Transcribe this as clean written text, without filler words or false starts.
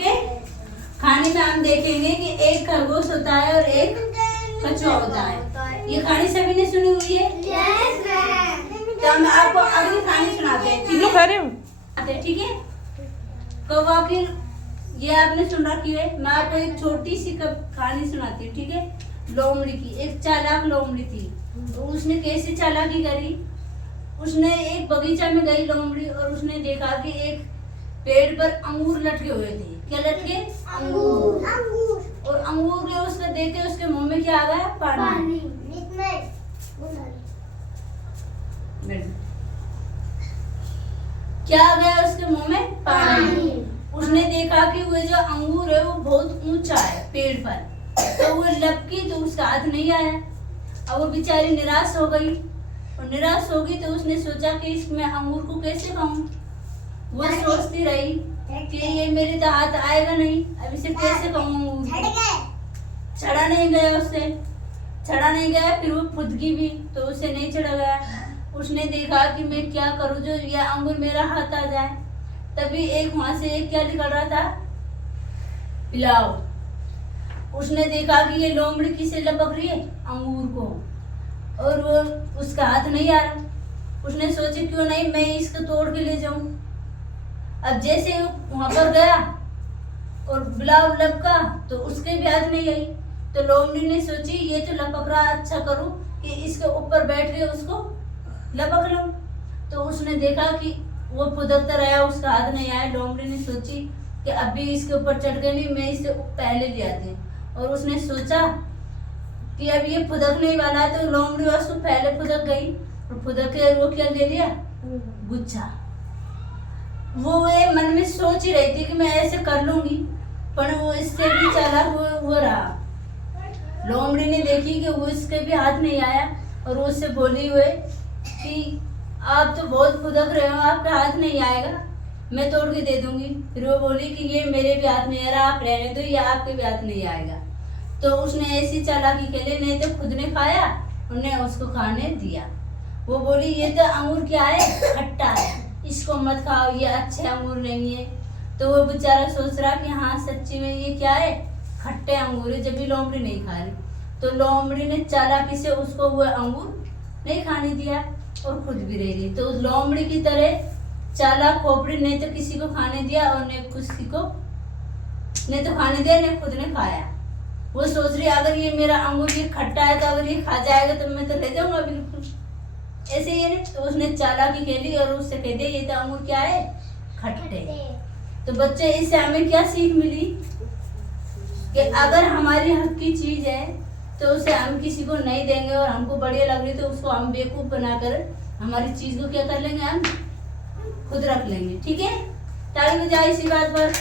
के खाने में हम देखेंगे कि एक खरगोश होता है और एक कछुआ होता है। ये कहानी सभी ने सुनी हुई है। तो हम आपको अगली कहानी सुनाते हैं। तीनों खा रहे हो? ठीक है। तो फिर ये आपने सुन रखी है। मैं आपको एक छोटी सी कहानी सुनाती हूँ, ठीक है। लोमड़ी की। एक चालाक लोमड़ी थी। तो उसने कैसे चालाकी करी, उसने एक बगीचा में गई लोमड़ी और उसने देखा कि एक पेड़ पर अंगूर लटके हुए थे। क्या लटके? अंगूर। और अंगूर के उसने देखे उसके मुंह में क्या आ गया? पानी। क्या आ गया उसके मुंह में? पानी। उसने देखा कि वो जो अंगूर है वो बहुत ऊंचा है पेड़ पर, तो वो लपकी तो उसका हाथ नहीं आया। अब वो बेचारी निराश हो गई और निराश हो गई तो उसने सोचा कि इसमें अंगूर को कैसे खाऊं। वो सोचती रही कि ये मेरे तो हाथ आएगा नहीं, अब इसे कैसे खाऊं अंगूर। चढ़ा नहीं गया उससे, चढ़ा नहीं गया। फिर वो खुदकी भी तो उसे नहीं चढ़ा गया। उसने देखा कि मैं क्या करूं जो ये अंगूर मेरा हाथ आ जाए। तभी एक वहां से एक क्या निकल रहा था? बिलाव। उसने देखा कि ये लोमड़ी किसे लपक रही है? अंगूर को, और वो उसका हाथ नहीं आ रहा। उसने सोचा क्यों नहीं मैं इसको तोड़ के ले जाऊं। अब जैसे वहां पर गया और बिलाव लपका तो उसके भी हाथ नहीं आई। तो लोमड़ी ने सोची ये तो लपक रहा, अच्छा करूं कि इसके ऊपर बैठ के उसको लपक लूं। तो उसने देखा कि वो फुदकता रहा, उसका हाथ नहीं आया। लोमड़ी ने सोची कि अभी इसके ऊपर चढ़ के नहीं, मैं इससे पहले ले आती। और उसने सोचा कि अब ये फुदकने ही वाला है, तो लोमड़ी उसको पहले फुदक गई और फुदक के वो क्या ले लिया? गुच्छा। वो मन में सोच ही रही थी कि मैं ऐसे कर लूंगी, पर वो इससे भी चला वो रहा। लोमड़ी ने देखी कि वो इसके भी हाथ नहीं आया और वो उससे बोली हुए कि आप तो बहुत फुदक रहे हो, आपका हाथ नहीं आएगा, मैं तोड़ के दे दूंगी। फिर वो बोली कि ये मेरे भी हाथ नहीं आ रहा, आप रहने दो, ये आपके भी हाथ नहीं आएगा। तो उसने ऐसी चालाकी खेली, नहीं तो खुद ने खाया, उन्हें उसको खाने दिया। वो बोली ये तो अंगूर क्या है? खट्टा है, इसको मत खाओ, ये अच्छे अंगूर नहीं है। तो वो बेचारा सोच रहा कि हाँ सच्ची में ये क्या है? खट्टे अंगूर है, जब भी लोमड़ी नहीं खा रही। तो लोमड़ी ने चालाकी से उसको वो अंगूर नहीं खाने दिया और खुद भी रह गई। तो लोमड़ी की तरह चालाक खोपड़ी ने तो किसी को खाने दिया और ने किसी को ने तो खाने दिया, ने खुद ने खाया। वो सोच रही अगर ये मेरा अंगूर ये खट्टा है तो अगर ये खा जाएगा तो मैं तो ले जाऊंगा बिल्कुल, ऐसे ही है ना। तो उसने चालाकी खेली और उससे कह दिया ये तो अंगूर क्या है? खट्टे। तो बच्चे इससे हमें क्या सीख मिली कि अगर हमारी हक की चीज है तो उसे हम किसी को नहीं देंगे और हमको बढ़िया लग रही तो उसको हम बेवकूफ बनाकर हमारी चीज को क्या कर लेंगे? हम खुद रख लेंगे, ठीक है। ताली बजाओ इसी बात पर।